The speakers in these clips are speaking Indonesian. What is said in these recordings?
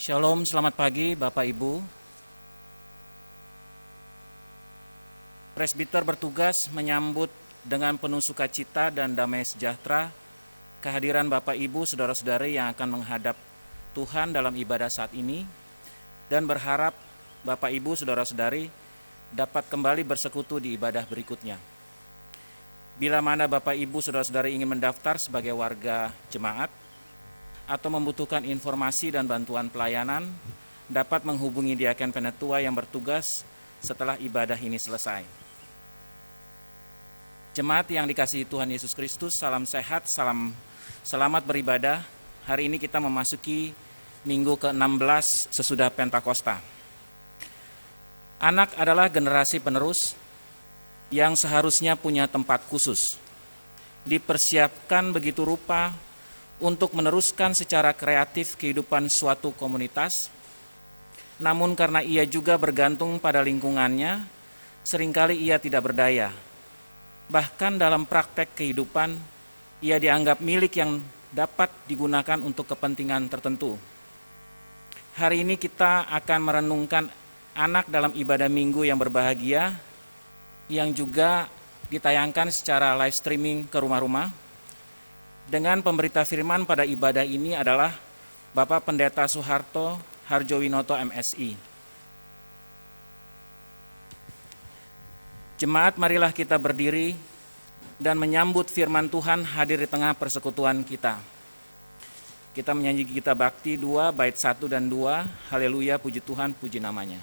Shalom, selamat pagi Bapak Ibu. Presbiter bertugas menyambut dengan penuh sukacita dan damai sejahtera kehadiran Bapak Ibu, saudara-saudari yang akan menghadap Tuhan dalam ibadah saat ini, dan berharap Bapak Ibu, saudara-saudari dapat kembali bersekutu di ibadah berikutnya. Bila mana Bapak Ibu, saudara-saudari ingin mendaftar sebagai warga jemaat atau membutuhkan informasi dan bantuan pelayanan, dapat menghubungi Diaken Penetua yang bertugas setelah ibadah ini selesai. Jemaat yang dikasihi Tuhan Yesus Kristus, salam sehat, salam selamat beribadah. Hari ini kita memasuki minggu ke-16 sesudah Pentakosta. Anak adalah generasi penerus yang seharusnya punya tempat khusus, dipersiapkan begitu rupa untuk meneruskan secara kreatif kehidupan suatu komunitas. Namun karena ia juga bergantung pada lingkungannya, seringkali ia tidak berdaya. Bahkan dalam praktek kehidupan, ia dianggap milik yang dapat digunakan untuk kepentingan tertentu. Hari ini kita akan merenungkan anak dalam ibadah minggu yang berbahagia, yang juga ditayangkan secara live streaming ke rumah-rumah. Dengan pemberita firman pada ibadah ini adalah Bapak Pendeta Soeharto Harjowinoto MSI. Jemaat, marilah kita berdiri dan menyambut firman Tuhan hadir di tengah persekutuan kita. Kita menyanyi Gita Bakti 2, bait 1 dan 2, Haleluya, puji Tuhan, puji namanya.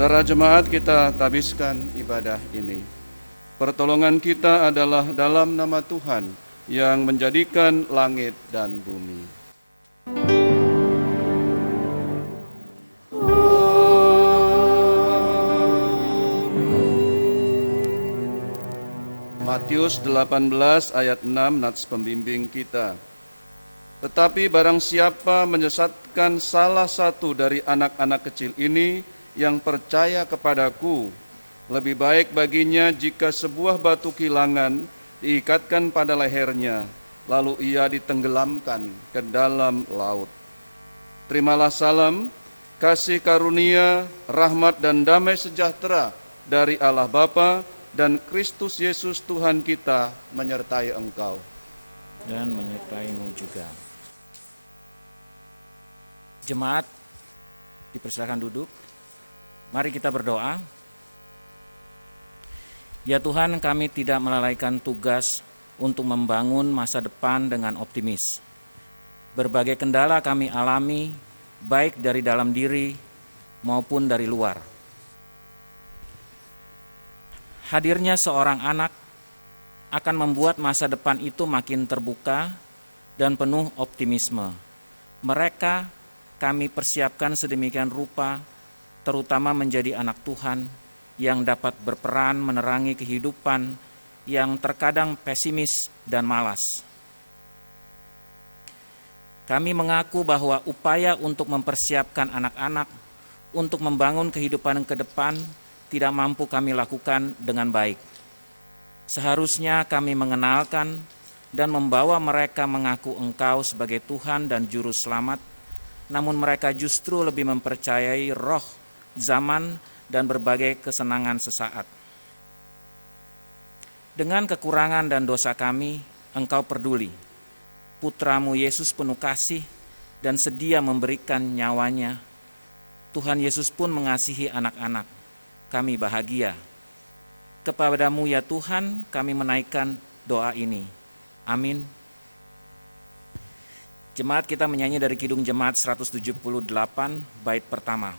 Saudara jemaat, kita tabiskan ibadah ini. Pertolongan kita adalah dalam nama Tuhan yang menjadikan langit dan bumi. Matius 18 ayat 6 nats pembimbing kita. Tetapi barang siapa menyesatkan salah satu dari anak-anak kecil ini yang percaya kepadaku, lebih baik baginya jika sebuah batu kilangan diikatkan pada lehernya, lalu ia ditenggelamkan ke dalam laut. Terimalah salam kasih karunia, rahmat dan damai sejahtera dari Allah Bapa dan Kristus Yesus Tuhan kita menyertai engkau. Dan menyertaimu juga. Jemaat, dipersilakan duduk. Mari kita berdoa. Ya Tuhan, kami tidak melalaikan tugas untuk membangun masa depan dengan optimis. Berbagai kendala kami alami, baik dari dalam diri maupun dari luar. Hadirnya seorang anak akan membuat masa depan itu makin terbuka dan penuh optimisme. Mereka kami persiapkan sedemikian rupa, terutama menjadi anak Tuhan yang dapat berperan menerangi kehidupan yang terkadang pesimis dan malas. Kami mengaku bahwa upaya untuk mempersiapkan anak-anak untuk membangun kehidupan ke depan tidak mampu kami lakukan dengan baik. Seharusnya kami mengenalkan dan membawa mereka mengaku Engkau sebagai Tuhan dan Juru Selamat, namun mereka justru lebih mempercayai roh, zaman, dan berbagai kesenangan sesaat. Dengan kekurangan dan dosa kami, Engkau peduli. Putramu Yesus penuh kasih dan sedia memberikan nyawanya. Tuhan Yesus pun mengasihi anak-anak. Kami bahagia. Kepadamu ya Tuhan, kami menaikkan doa ini. Amin. Jemaat, kita menyanyi dari Kidung Jemaat 178, bait pertama.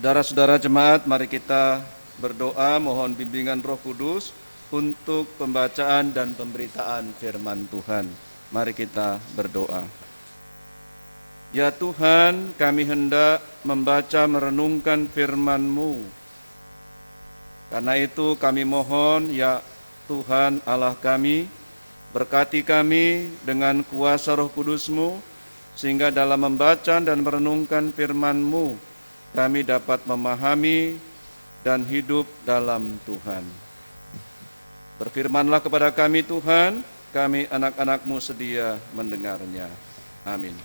Saudara-saudara jemaat, mari kita berdoa mohon bimbingan Roh Kudus untuk pembacaan dan pemberitaan firman Tuhan. Mari kita berdoa. Ya Tuhan, kami hendak membaca merenungkan firman-Mu. Karena itu kami mohon, ya Tuhan Allah kami, berkati kami dengan kuasa Roh Kudus-Mu, sehingga dalam membaca dan merenungkan firman-Mu, kami dapat memahami dan hidup dalam Tuhan. Berfirmanlah kepada kami Tuhan, kami anak-anak-Mu sedia mendengarnya. Amin.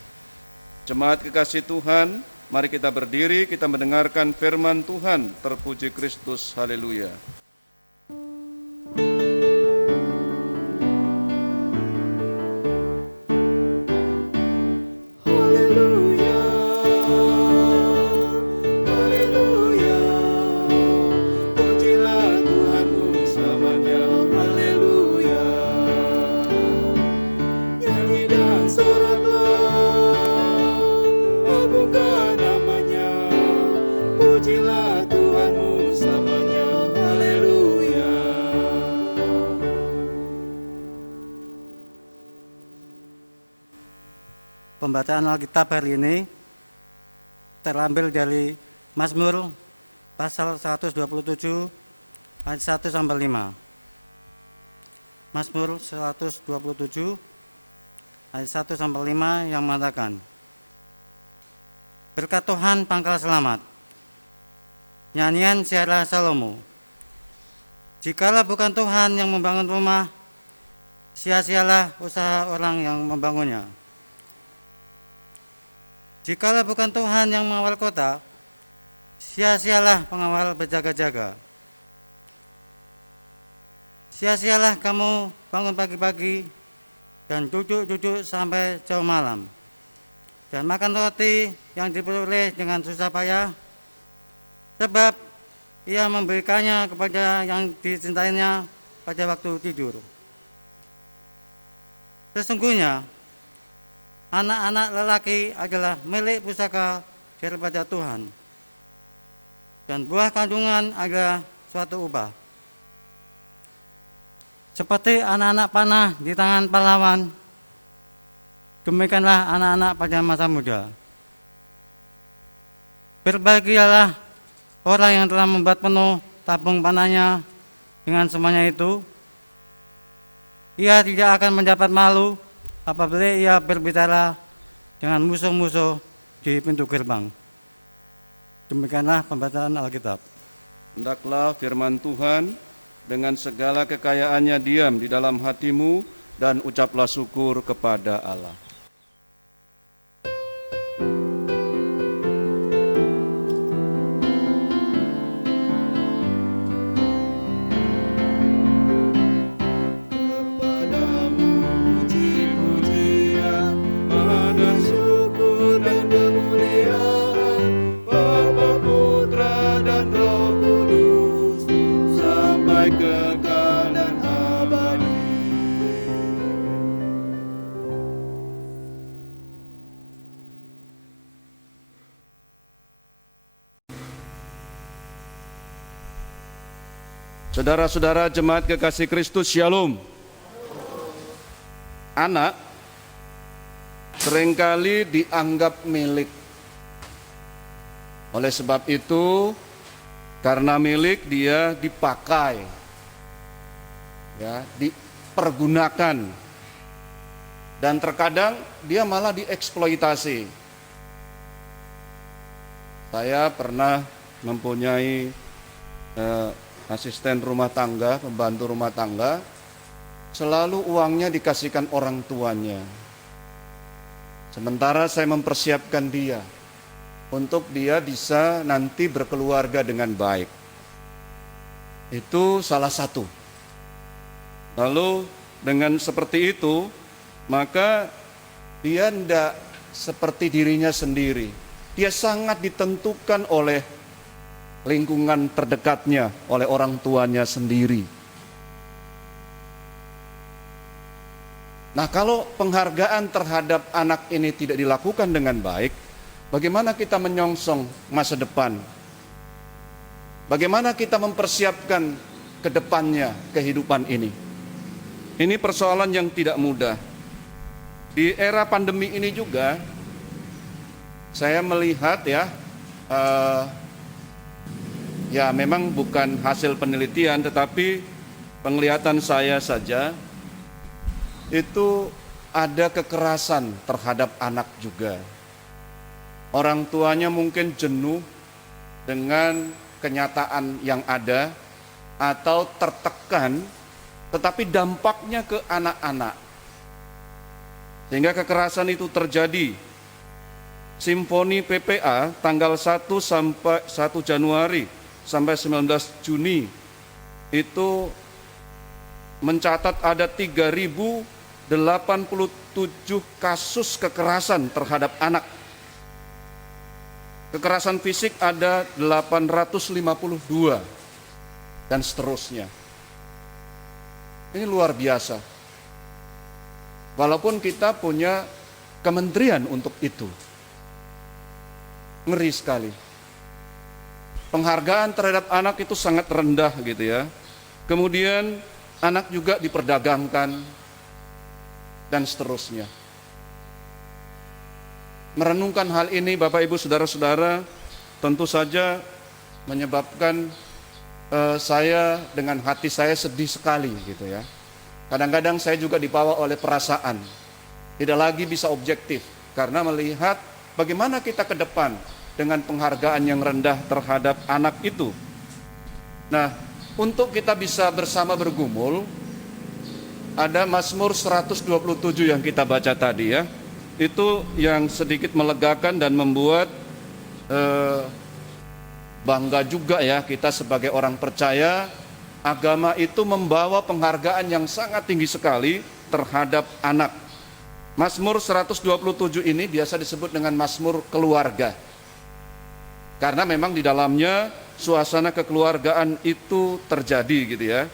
Jemaat kekasih Tuhan, mari kita berdiri, kita mendengarkan firman Tuhan. Terpuji Kristus, haleluya. Pujilah Tuhanmu selamanya, haleluya. Pembacaan Alkitab hari ini terambil dari Mazmur pasal 127 ayat 1 sampai 5. Mazmur 127 ayat 1 sampai 5 yang mengatakan, berkat Tuhan pangkal selamat, nyanyian Syara Salomo. Jikalau bukan Tuhan yang membangun rumah, sia-sialah usaha orang yang membangunnya. Jikalau bukan Tuhan yang mengawal kota, sia-sialah pengawal berjaga-jaga. Sia-sialah kamu bangun pagi-pagi dan duduk-duduk sampai jauh malam, dan makan roti yang diperoleh dengan susah payah, sebab ia memberikannya kepada yang dicintainya pada waktu tidur. Sesungguhnya anak-anak lelaki adalah milik pusaka daripada Tuhan, dan buah kandungan adalah suatu upah. Seperti anak-anak panah di tangan pahlawan, demikianlah anak-anak pada masa muda. Berbahagialah orang yang telah membuat penuh tabung panahnya dengan semuanya itu. Ia tidak akan mendapat malu apabila ia berbicara dengan musuh-musuh di pintu gerbang. Demikianlah pembacaan Alkitab. Hendaklah firman Tuhan dengan segala kekayaannya diam di dalam hatimu, dan ucaplah syukur kepada Allah. Saudara-saudara jemaat kekasih Kristus, Shalom. Anak seringkali dianggap milik. Oleh sebab itu, karena milik dia dipakai, ya, dipergunakan, dan terkadang dia malah dieksploitasi. Saya pernah mempunyai asisten rumah tangga, pembantu rumah tangga, selalu uangnya dikasihkan orang tuanya. Sementara saya mempersiapkan dia untuk dia bisa nanti berkeluarga dengan baik. Itu salah satu. Lalu dengan seperti itu, maka dia tidak seperti dirinya sendiri. Dia sangat ditentukan oleh lingkungan terdekatnya, oleh orang tuanya sendiri. Nah, kalau penghargaan terhadap anak ini tidak dilakukan dengan baik, bagaimana kita menyongsong masa depan? Bagaimana kita mempersiapkan ke depannya kehidupan ini? Ini persoalan yang tidak mudah. Di era pandemi ini juga, saya melihat ya memang bukan hasil penelitian, tetapi penglihatan saya saja, itu ada kekerasan terhadap anak juga. Orang tuanya mungkin jenuh dengan kenyataan yang ada atau tertekan, tetapi dampaknya ke anak-anak. Sehingga kekerasan itu terjadi. Simfoni PPA tanggal 1 Januari sampai 19 Juni itu mencatat ada 3.087 kasus kekerasan terhadap anak. Kekerasan fisik ada 852 dan seterusnya. Ini luar biasa. Walaupun kita punya kementerian untuk itu. Ngeri sekali. Penghargaan terhadap anak itu sangat rendah gitu ya. Kemudian anak juga diperdagangkan dan seterusnya. merenungkan hal ini Bapak Ibu Saudara-saudara tentu saja menyebabkan saya dengan hati saya sedih sekali gitu ya. Kadang-kadang saya juga dibawa oleh perasaan, tidak lagi bisa objektif karena melihat bagaimana kita ke depan dengan penghargaan yang rendah terhadap anak itu. Nah, untuk kita bisa bersama bergumul, ada Mazmur 127 yang kita baca tadi ya. Itu yang sedikit melegakan dan membuat bangga juga ya kita sebagai orang percaya. Agama itu membawa penghargaan yang sangat tinggi sekali terhadap anak. Mazmur 127 ini biasa disebut dengan Mazmur keluarga. Karena memang di dalamnya suasana kekeluargaan itu terjadi gitu ya.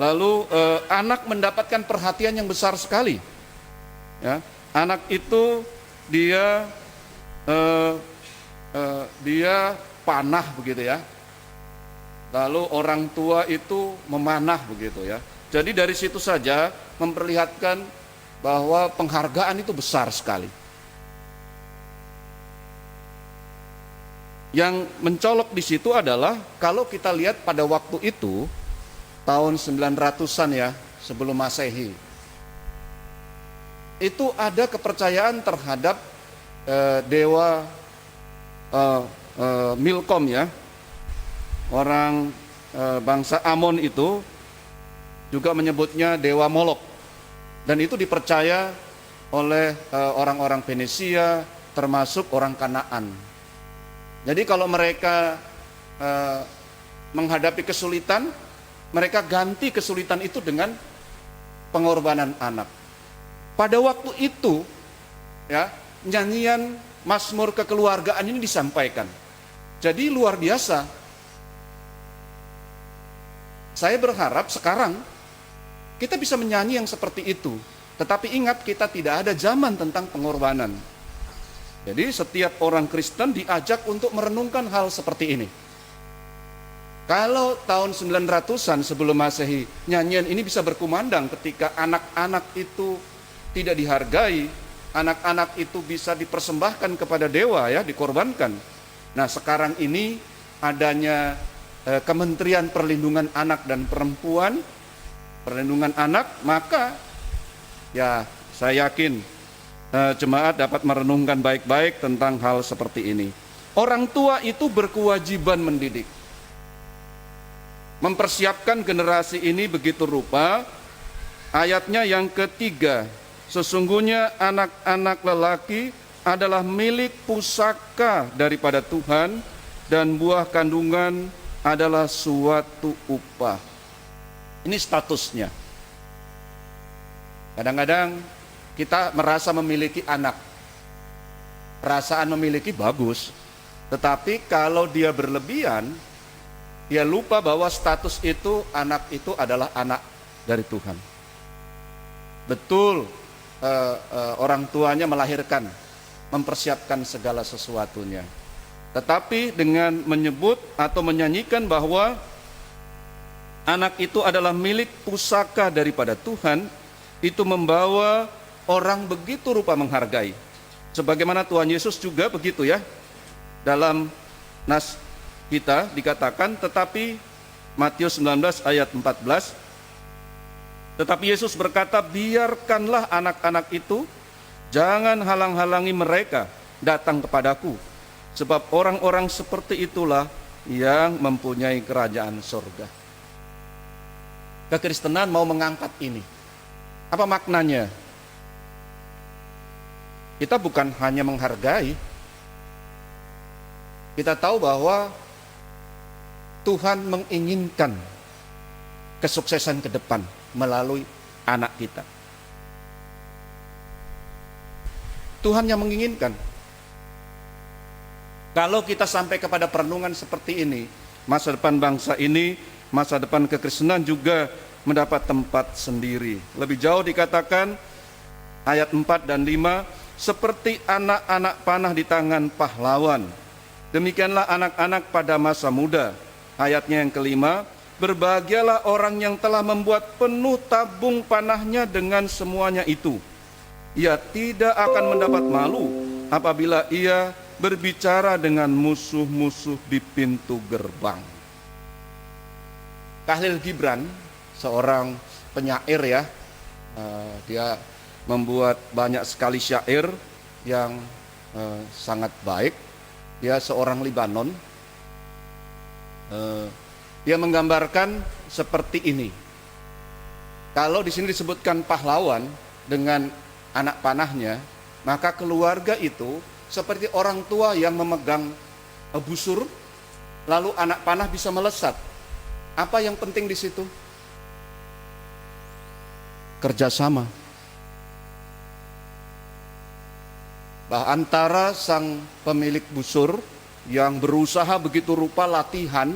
Lalu anak mendapatkan perhatian yang besar sekali. Ya, anak itu dia panah begitu ya. Lalu orang tua itu memanah begitu ya. Jadi dari situ saja memperlihatkan bahwa penghargaan itu besar sekali. Yang mencolok di situ adalah kalau kita lihat pada waktu itu tahun 900-an ya sebelum Masehi. Itu ada kepercayaan terhadap dewa Milkom ya. Orang bangsa Amon itu juga menyebutnya dewa Molok. Dan itu dipercaya oleh orang-orang Fenisia termasuk orang Kanaan. Jadi kalau mereka menghadapi kesulitan, mereka ganti kesulitan itu dengan pengorbanan anak. Pada waktu itu, ya, nyanyian Mazmur kekeluargaan ini disampaikan. Jadi luar biasa. Saya berharap sekarang kita bisa menyanyi yang seperti itu. Tetapi ingat, kita tidak ada zaman tentang pengorbanan. Jadi setiap orang Kristen diajak untuk merenungkan hal seperti ini. Kalau tahun 900-an sebelum Masehi, nyanyian ini bisa berkumandang ketika anak-anak itu tidak dihargai, anak-anak itu bisa dipersembahkan kepada dewa ya, dikorbankan. Nah, sekarang ini adanya Kementerian Perlindungan Anak dan Perempuan, perlindungan anak, maka ya saya yakin jemaat dapat merenungkan baik-baik tentang hal seperti ini. Orang tua itu berkewajiban mendidik, mempersiapkan generasi ini begitu rupa. Ayatnya yang ketiga, sesungguhnya anak-anak lelaki adalah milik pusaka daripada Tuhan, dan buah kandungan adalah suatu upah. Ini statusnya. Kadang-kadang kita merasa memiliki anak, perasaan memiliki bagus, tetapi kalau dia berlebihan, dia lupa bahwa status itu, anak itu adalah anak dari Tuhan. Betul, orang tuanya melahirkan, mempersiapkan segala sesuatunya. Tetapi dengan menyebut atau menyanyikan bahwa anak itu adalah milik pusaka daripada Tuhan, itu membawa orang begitu rupa menghargai. Sebagaimana Tuhan Yesus juga begitu ya. Dalam nas kita dikatakan, tetapi Matius 19 ayat 14, tetapi Yesus berkata, biarkanlah anak-anak itu, jangan halang-halangi mereka datang kepadaku, sebab orang-orang seperti itulah yang mempunyai kerajaan surga. Kekristenan mau mengangkat ini. Apa maknanya? Kita bukan hanya menghargai, kita tahu bahwa Tuhan menginginkan kesuksesan ke depan melalui anak kita. Tuhan yang menginginkan. Kalau kita sampai kepada perenungan seperti ini, masa depan bangsa ini, masa depan kekristenan juga mendapat tempat sendiri. Lebih jauh dikatakan ayat 4 dan 5, seperti anak-anak panah di tangan pahlawan, demikianlah anak-anak pada masa muda. Ayatnya yang kelima, berbahagialah orang yang telah membuat penuh tabung panahnya dengan semuanya itu. Ia tidak akan mendapat malu apabila ia berbicara dengan musuh-musuh di pintu gerbang. Khalil Gibran, seorang penyair ya, dia membuat banyak sekali syair yang sangat baik. Dia seorang Libanon. Dia menggambarkan seperti ini. Kalau di sini disebutkan pahlawan dengan anak panahnya, maka keluarga itu seperti orang tua yang memegang busur, lalu anak panah bisa melesat. Apa yang penting di situ? Kerjasama. Antara sang pemilik busur yang berusaha begitu rupa latihan,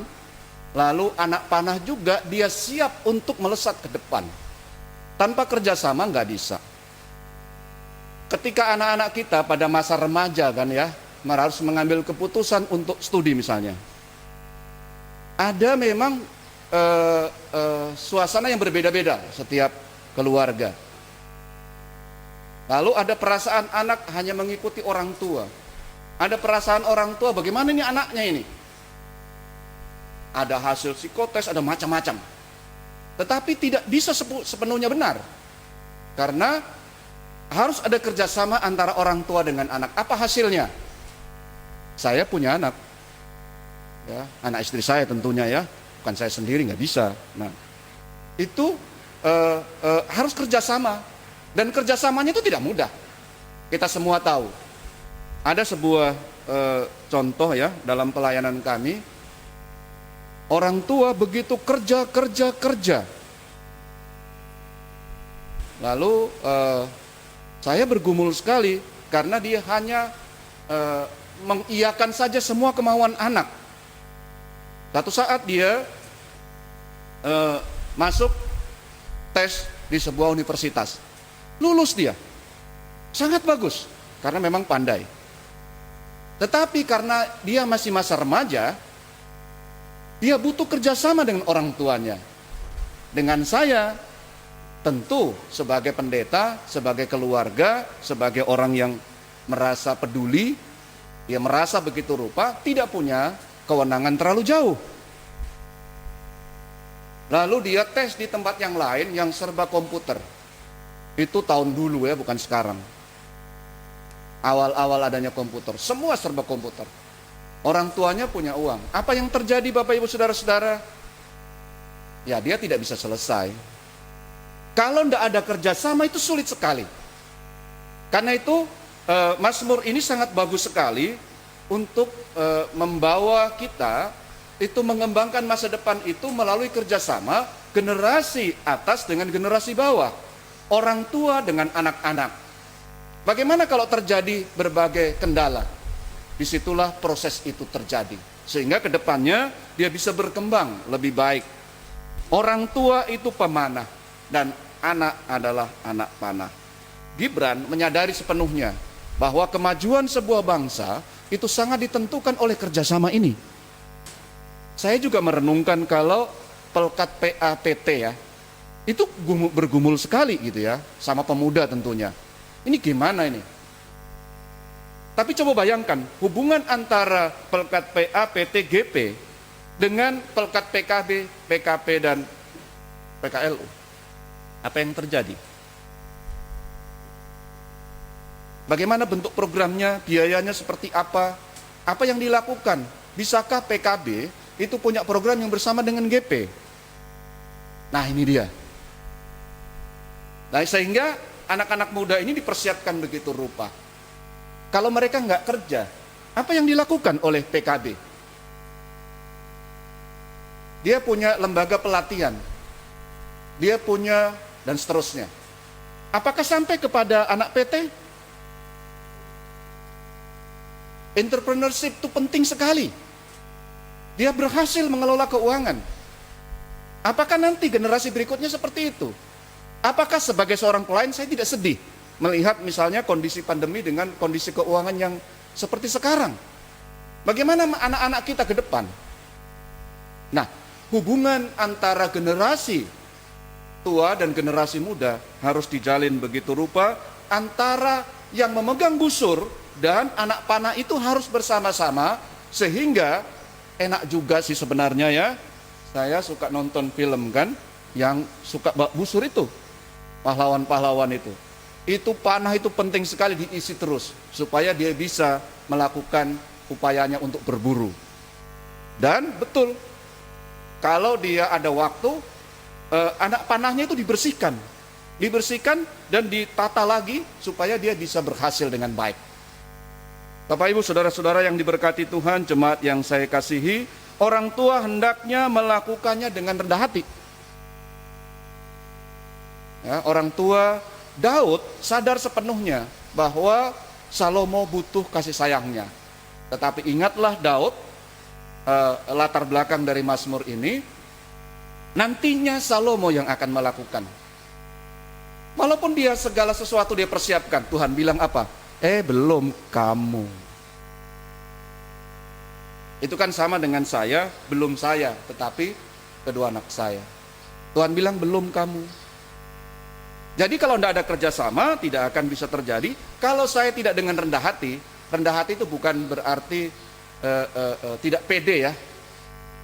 lalu anak panah juga dia siap untuk melesat ke depan. Tanpa kerjasama nggak bisa. Ketika anak-anak kita pada masa remaja kan ya, harus mengambil keputusan untuk studi misalnya. Ada memang suasana yang berbeda-beda setiap keluarga. Lalu ada perasaan anak hanya mengikuti orang tua. Ada perasaan orang tua, bagaimana ini anaknya ini? Ada hasil psikotes, ada macam-macam. Tetapi tidak bisa sepenuhnya benar. Karena harus ada kerjasama antara orang tua dengan anak. Apa hasilnya? Saya punya anak. Ya, anak istri saya tentunya ya. Bukan saya sendiri, nggak bisa. Nah, itu harus kerjasama. Dan kerjasamanya itu tidak mudah. Kita semua tahu. Ada sebuah contoh ya dalam pelayanan kami. Orang tua begitu kerja. Lalu saya bergumul sekali karena dia hanya mengiyakan saja semua kemauan anak. Satu saat dia masuk tes di sebuah universitas. Lulus dia. Sangat bagus karena memang pandai. Tetapi karena dia masih masa remaja, dia butuh kerjasama dengan orang tuanya. Dengan saya, tentu sebagai pendeta, sebagai keluarga, sebagai orang yang merasa peduli, dia merasa begitu rupa, tidak punya kewenangan terlalu jauh. Lalu dia tes di tempat yang lain yang serba komputer. Itu tahun dulu ya, bukan sekarang. Awal-awal adanya komputer, semua serba komputer. Orang tuanya punya uang. Apa yang terjadi Bapak Ibu Saudara-saudara? Ya dia tidak bisa selesai. Kalau tidak ada kerjasama itu sulit sekali. Karena itu Mazmur ini sangat bagus sekali untuk membawa kita itu mengembangkan masa depan itu melalui kerjasama generasi atas dengan generasi bawah. Orang tua dengan anak-anak. Bagaimana kalau terjadi berbagai kendala? Disitulah proses itu terjadi. Sehingga ke depannya dia bisa berkembang lebih baik. Orang tua itu pemanah dan anak adalah anak panah. Gibran menyadari sepenuhnya bahwa kemajuan sebuah bangsa itu sangat ditentukan oleh kerjasama ini. Saya juga merenungkan kalau pelkat PAPT ya, itu bergumul sekali gitu ya, sama pemuda tentunya. Ini gimana ini? Tapi coba bayangkan hubungan antara pelkat PA, PT, GP dengan pelkat PKB, PKP dan PKLU. Apa yang terjadi? Bagaimana bentuk programnya, biayanya seperti apa? Apa yang dilakukan? Bisakah PKB itu punya program yang bersama dengan GP? Nah ini dia. Nah sehingga anak-anak muda ini dipersiapkan begitu rupa. Kalau mereka nggak kerja, apa yang dilakukan oleh PKB? Dia punya lembaga pelatihan, dia punya dan seterusnya. Apakah sampai kepada anak PT? Entrepreneurship itu penting sekali. Dia berhasil mengelola keuangan. Apakah nanti generasi berikutnya seperti itu? Apakah sebagai seorang klien saya tidak sedih melihat misalnya kondisi pandemi dengan kondisi keuangan yang seperti sekarang? Bagaimana anak-anak kita ke depan? Nah, hubungan antara generasi tua dan generasi muda harus dijalin begitu rupa antara yang memegang busur dan anak panah itu harus bersama-sama, sehingga enak juga sih sebenarnya ya. Saya suka nonton film kan, yang suka busur itu, pahlawan-pahlawan itu. Itu panah itu penting sekali diisi terus, supaya dia bisa melakukan upayanya untuk berburu. Dan betul, kalau dia ada waktu, anak panahnya itu dibersihkan dan ditata lagi supaya dia bisa berhasil dengan baik. Bapak Ibu saudara-saudara yang diberkati Tuhan, jemaat yang saya kasihi, orang tua hendaknya melakukannya dengan rendah hati. Ya, orang tua Daud sadar sepenuhnya bahwa Salomo butuh kasih sayangnya. Tetapi ingatlah Daud, latar belakang dari Mazmur ini, nantinya Salomo yang akan melakukan. Walaupun dia segala sesuatu dia persiapkan, Tuhan bilang apa? Belum kamu. Itu kan sama dengan saya, belum saya, tetapi kedua anak saya. Tuhan bilang belum kamu. Jadi kalau tidak ada kerjasama, tidak akan bisa terjadi. Kalau saya tidak dengan rendah hati itu bukan berarti tidak pede ya.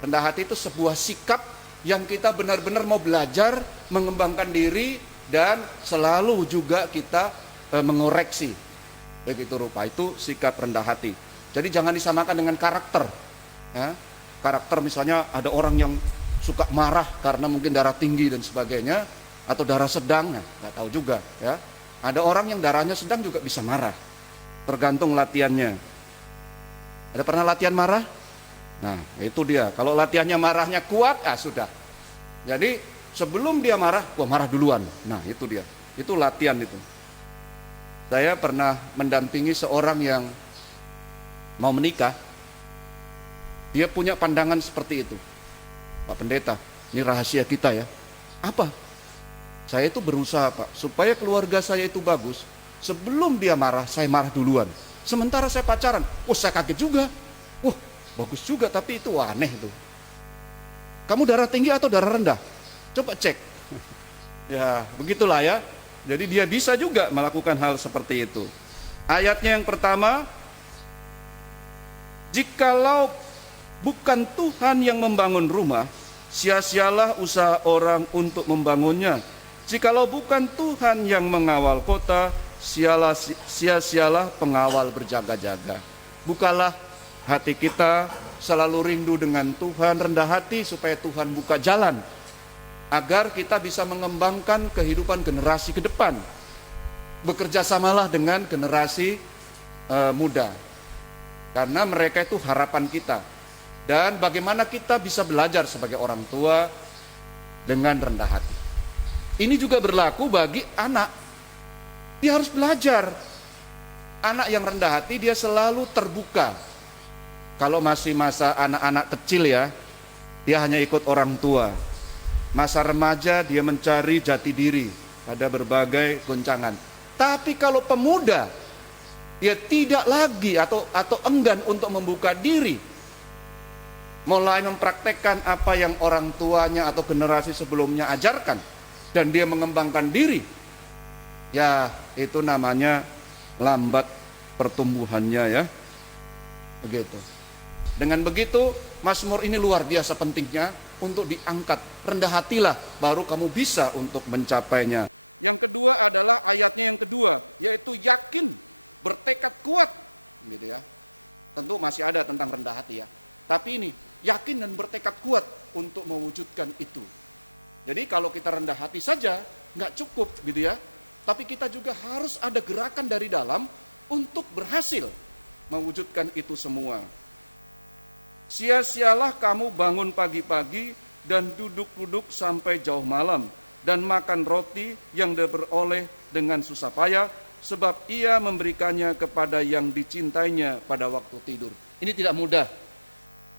Rendah hati itu sebuah sikap yang kita benar-benar mau belajar, mengembangkan diri, dan selalu juga kita mengoreksi. Begitu rupa, itu sikap rendah hati. Jadi jangan disamakan dengan karakter ya. Karakter misalnya ada orang yang suka marah karena mungkin darah tinggi dan sebagainya, atau darah sedang, nggak tahu juga ya. Ada orang yang darahnya sedang juga bisa marah, tergantung latihannya. Ada pernah latihan marah? Nah itu dia, kalau latihannya marahnya kuat, sudah. Jadi sebelum dia marah, marah duluan. Nah itu dia, itu latihan itu. Saya pernah mendampingi seorang yang mau menikah. Dia punya pandangan seperti itu. Pak Pendeta, ini rahasia kita ya. Apa? Saya itu berusaha Pak, supaya keluarga saya itu bagus. Sebelum dia marah, saya marah duluan. Sementara saya pacaran, saya kaget juga. Bagus juga, tapi itu aneh itu. Kamu darah tinggi atau darah rendah? Coba cek. Ya, begitulah ya. Jadi dia bisa juga melakukan hal seperti itu. Ayatnya yang pertama, jikalau bukan Tuhan yang membangun rumah, sia-sialah usaha orang untuk membangunnya. Jikalau bukan Tuhan yang mengawal kota, sia-sialah pengawal berjaga-jaga. Bukalah hati kita, selalu rindu dengan Tuhan, rendah hati supaya Tuhan buka jalan, agar kita bisa mengembangkan kehidupan generasi ke depan. Bekerja samalah dengan generasi muda, karena mereka itu harapan kita. Dan bagaimana kita bisa belajar sebagai orang tua dengan rendah hati. Ini juga berlaku bagi anak. Dia harus belajar. Anak yang rendah hati dia selalu terbuka. Kalau masih masa anak-anak kecil ya, dia hanya ikut orang tua. Masa remaja dia mencari jati diri pada berbagai goncangan. Tapi kalau pemuda, dia tidak lagi atau enggan untuk membuka diri, mulai mempraktekkan apa yang orang tuanya atau generasi sebelumnya ajarkan, dan dia mengembangkan diri, ya itu namanya lambat pertumbuhannya ya. Begitu. Dengan begitu, Mazmur ini luar biasa pentingnya untuk diangkat. Rendah hatilah, baru kamu bisa untuk mencapainya. Yang kedua adalah ayatnya yang kedua, yaitu yakin, bertekad kuat, gitu ya. Tentu masih ada tentang rendah hati ya. Tapi ini yakin dan bertekad kuat untuk mewujudkan itu. Jadi kalau kita rendah hati saja nggak cukup, gitu ya. Tapi kita juga harus ada gerakan dari dalam untuk berhasil mewujudkan itu semua. Sia-sialah kamu bangun pagi-pagi dan duduk-duduk sampai jauh malam, dan makan roti yang diperoleh dengan susah payah, sebab ia memberikannya kepada yang dicintainya pada waktu tidur. Ini tidak mudah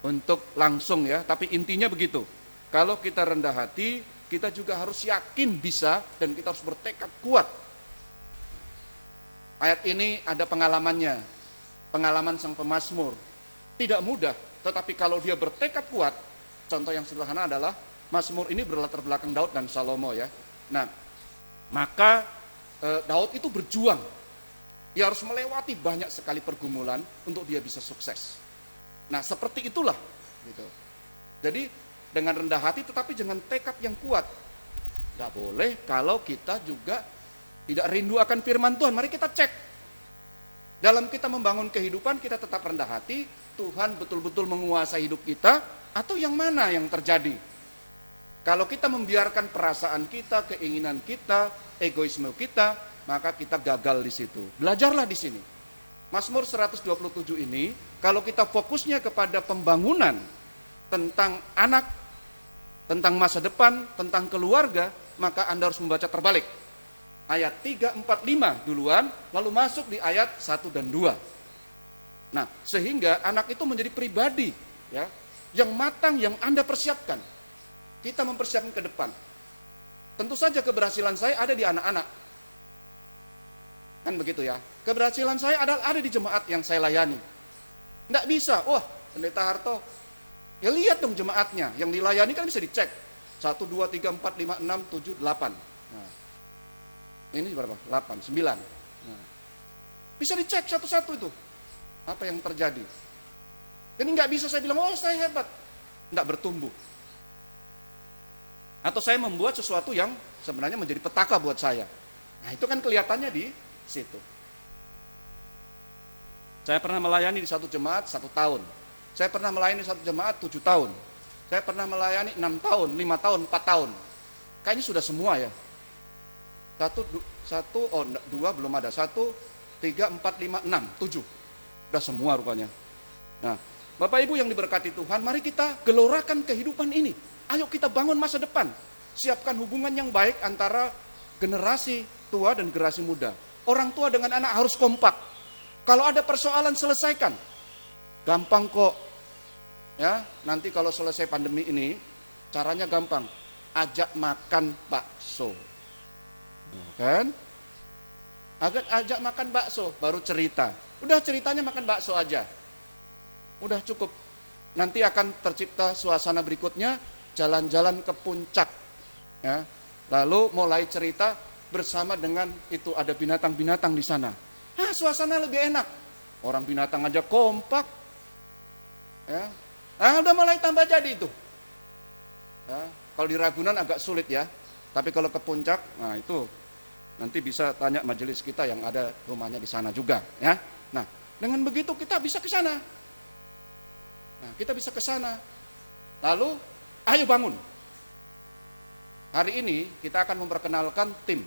untuk langsung ya, tapi intinya begitu. Kalau kita rendah hati, kita juga harus yakin bisa, dan kita harus bertekad kuat. Ayat ini ada pengalamannya, pengalaman sang pemazmur. Tidak mudah, tetapi kalau dia bertekad kuat, contoh yang sederhana adalah Mazmur ini berlatar belakang Daud dan Salomo ya. Nah, maka Daud itu berjuang. Dia harus melewati banyak sekali pergumulan untuk dia bisa sukses. Nah, seperti itulah gitu. Jadi dengan rendah hati tetapi dengan tekad yang kuat. Tidak boleh kalau kita juga tidak rindu akan firman Tuhan. Mari kita cek. Dalam kita membangun kehidupan kita tetap rendah hati, Tuhan betul-betul menguasai hidup kita, atau yang mana yang terjadi? Kalau kita membiarkan perasaan kita, keinginan kita, egoisme kita, maka kita gagal di situ. Belajarlah di sini. Mazmur 127 ini, kalau kita fokusnya kepada pembangunan tentang anak, tentang masa depan, tentang keluarga, maka Anda harus membaca terbalik. Ayat 3, 4, 5 duluan, lalu masuk di ayat 1 dan 2. Nah, sehingga anak itu menjadi pribadi ya, yang matang, yang Anda persiapkan. Kita mempersiapkan ke depan. Tentu saja keberhasilan saya ada di anak-anak. Kan begitu ya. Keberhasilan saya ada di jemaat yang saya layani. Tidak bisa, wah Pendeta Harto, ya lihat dong jemaatnya. Yang dilayani kan bisa dicek. 1, 2, 3, 4, 5, 6, 7, 8. Nah, ini berapa? 8, 9. Nah, bisa dicek satu-satu itu. Apa yang terjadi. Jadi nggak bisa saya bilang, oh saya hebat. Nggak bertumbuh. Atau saya membuat sesuatu yang sebenarnya menjadi petaka buat saya. Nah itu kan kelihatannya di situ. Saya pernah melayani di satu jemaat 1 tahun. Saya pernah melayani di satu jemaat 7 tahun. Saya pernah melayani 6 tahun, 5 tahun, 4 tahun. Kayaknya sudah semua ya. 2 belum ada. 1, 3, 4, 5, 6, 7. Sudah semua rupanya. Nah, Bapak Ibu yang diberkati Tuhan, mari kita gelorakan kehidupan ini. Ayo kita bangun masa depan. Siapkan hubungan yang baik antara generasi tua dan generasi muda. Orang tua dengan anak harus kompak. Kalau ada persoalan selesaikan. Gampang kok. Ya, nanti kalau selesai pandemi ini, caranya gampang. Ajak makan bakso. Kan? Ajak makan bakso, baru cerita. Udah ceritanya makan bakso aja. Udah cukup. Nanti akan tercipta suasana berikutnya, jalan-jalan ke puncak. Ya. Lalu mulai cerita bersama dengan itu ada binatang-binatang di sana. Suasana lebih enak. Orang binatang aja kompak. Ya. Udah mulai tambah jadi itu. Ya. Kalau di Ragunan agak sulit ya. Tapi kalau ke puncak, nah itu nanti bisa tanya majelis kita yang ada rumahnya di sana juga. Ya. Nah, dengan begitu kita bisa ke sana. Nah, kita bisa ke sana. Lalu, ayo bangun. Hari ini kita akan memperkenalkan tim.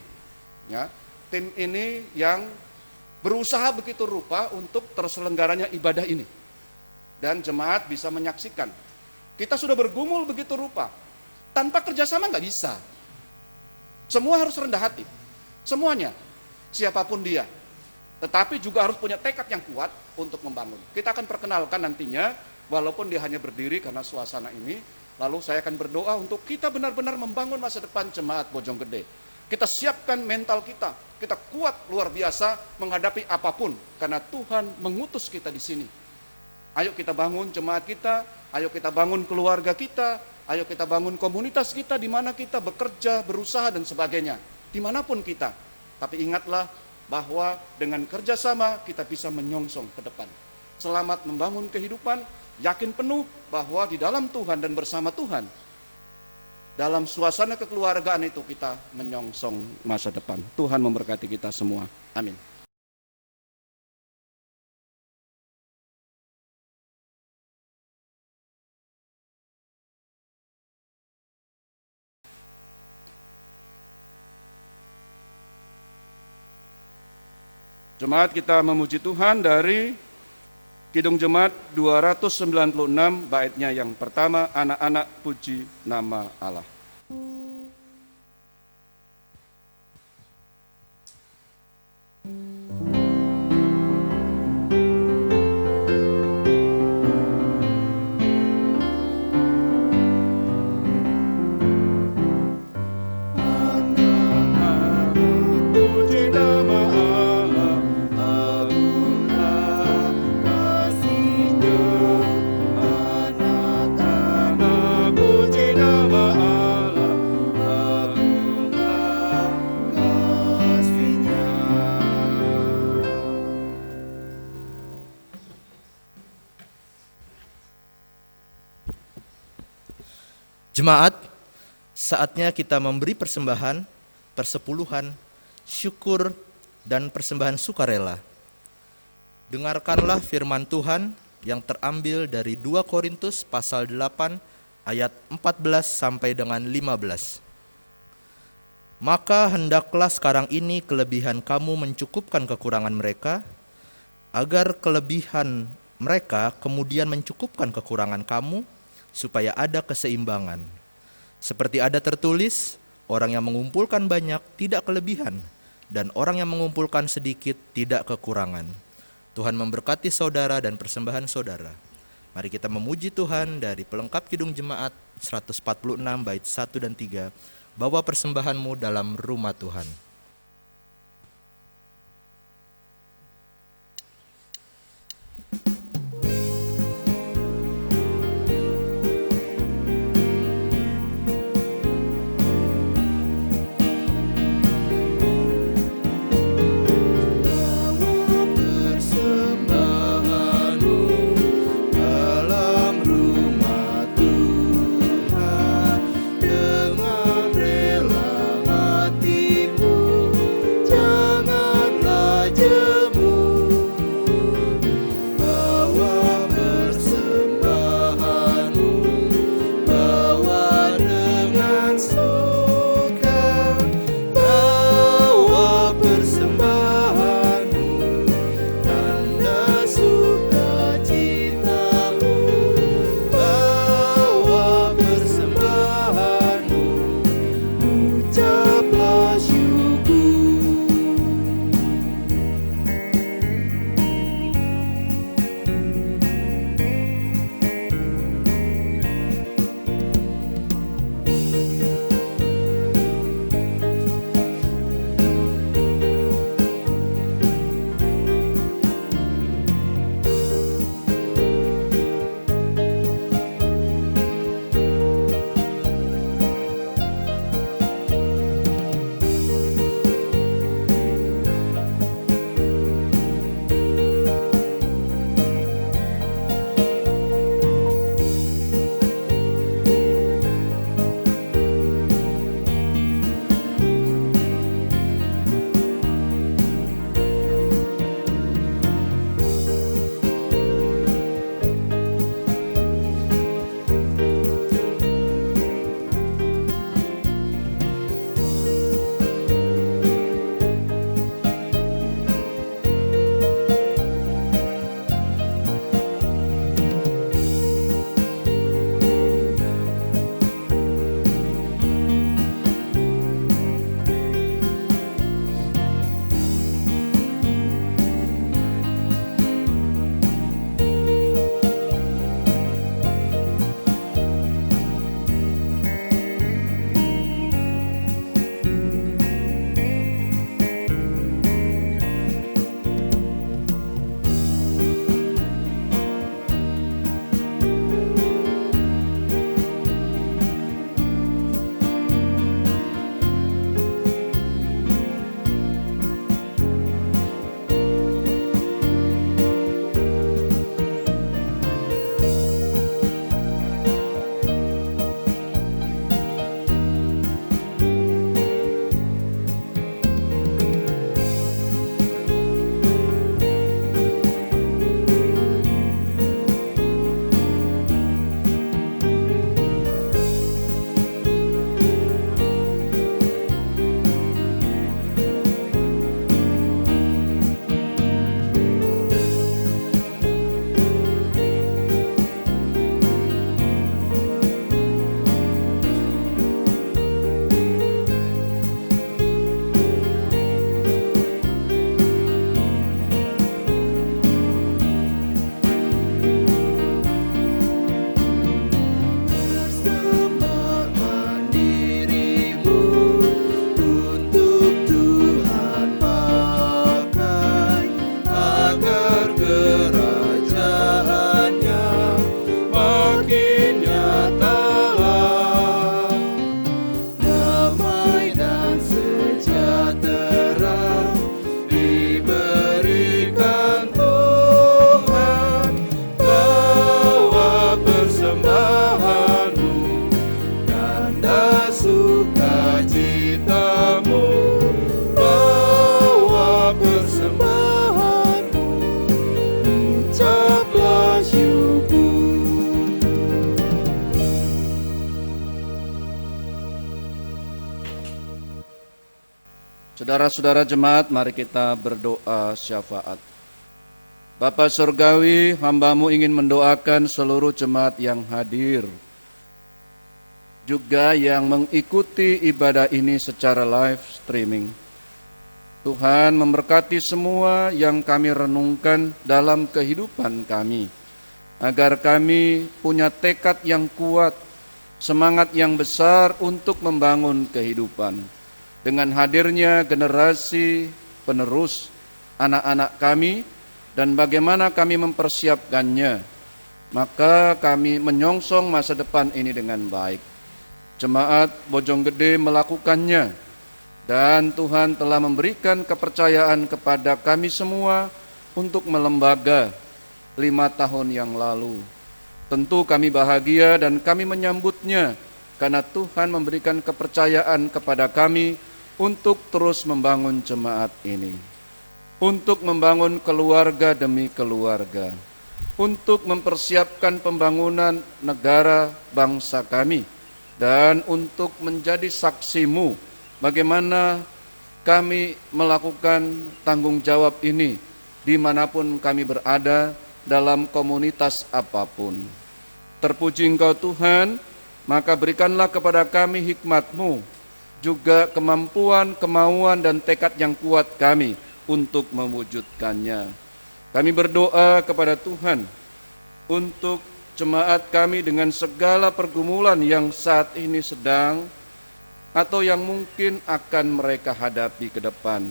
Ya, tim ini yang berusaha begitu rupa untuk terselenggaranya ibadah ini. Dan jemaat bisa menyaksikan. Kita sudah bergumul begitu rupa. Tanpa kerjasama nggak bisa. Semua harus rendah hati. Semuanya. Siapapun dia. Tetapi juga harus punya tekad yang kuat untuk membangun. Kita akan perkenalkan nantinya, walaupun dia hanya berdiri karena suasana ini, lalu saya akan berdoa untuk kita benar-benar membangun masa depan jemaat Bojonggede. Kita siapkan mental kita kuat luar biasa menghadapi apapun, karena Tuhan mengutus kita di sini. Ayo kita bangun jemaat kita, ayo kita bangun keluarga kita, ayo kita bangun komunitas kita di mana kita bekerja, berusaha dan sebagainya. Dimanapun kita, tapi ingatlah bahwa dengan kerjasama kita bisa menyongsong ke depan. Selamat membangun kehidupan, yakin penuh bahwa di dalam Tuhan dan bersama Tuhan, dalam suasana kekeluargaan itu kita menyongsong masa depan. Tuhan memberkati kita semua. Amin. Jemaat kita memuji Tuhan dari Kidung Jemaat 296 baitnya yang pertama, anak-anak puji nama Allah. Nama Jemaat, saatnya kita memberi persembahan, persepuluhan, syukur, dan persembahan sukarela. Dengarkanlah firman Tuhan yang terambil dari 2 Korintus pasal 8 ayat 14 sampai dengan 15. Maka hendaklah sekarang ini kelebihan kamu mencukupkan kekurangan mereka, agar kelebihan mereka kemudian mencukupkan kekurangan kamu, supaya ada keseimbangan. Seperti ada tertulis, orang yang mengumpulkan banyak tidak kelebihan, dan orang yang mengumpulkan sedikit tidak kekurangan. Tuhan memberkati saudara dan persembahan saudara. Mari kita memuji Tuhan dari pelengkap Kidung Jemaat 146 bait 1 dan 3. Bawa persembahanmu dalam rumah Tuhan. Dengan rela hatimu Saudara-saudara jemaat, mari kita berdoa syafaat. Bapa Surgawi, hamba-Mu ingin mendoakan seluruh jemaat yang hadir, juga yang mengikuti ibadah ini secara live streaming. Tuhan memberkati semua yang kami renungkan dalam kehidupan kami, agar kami punya tekad yang kuat, semangat yang besar untuk membangun kehidupan. Dengan hadirnya generasi penerus anak-anak kami dan bagaimana kami mempersiapkannya, maka kami menyongsong masa depan ini dengan baik. Jemaat Bojonggede melakukannya, dan Tuhan telah memberikan kepercayaan kepada kami semua untuk melembaga 5 tahun yang lalu. Tentu kami bahagia dan kami menyambutnya, karena Tuhan memberikan kepercayaan kepada kami untuk terus membangun jemaat ini, untuk membangun keluarga demi keluarga, untuk mempersiapkan pembangunan negara bangsa kami, dan untuk menjadi saksi-Mu bagaimana kami melakukan tanggung jawab ini dimanapun kami berada dalam komunitas apapun. Terpuji Engkau Tuhan, maka berikanlah kepada kami hikmat-Mu, juga kemampuan, kemauan, dan tekad yang kuat kami untuk mewujudkannya. Kami berdoa kepada Tuhan untuk jemaat kami dengan segala pergumulan yang saat ini sedang atau yang mungkin akan mereka hadapi ke depan.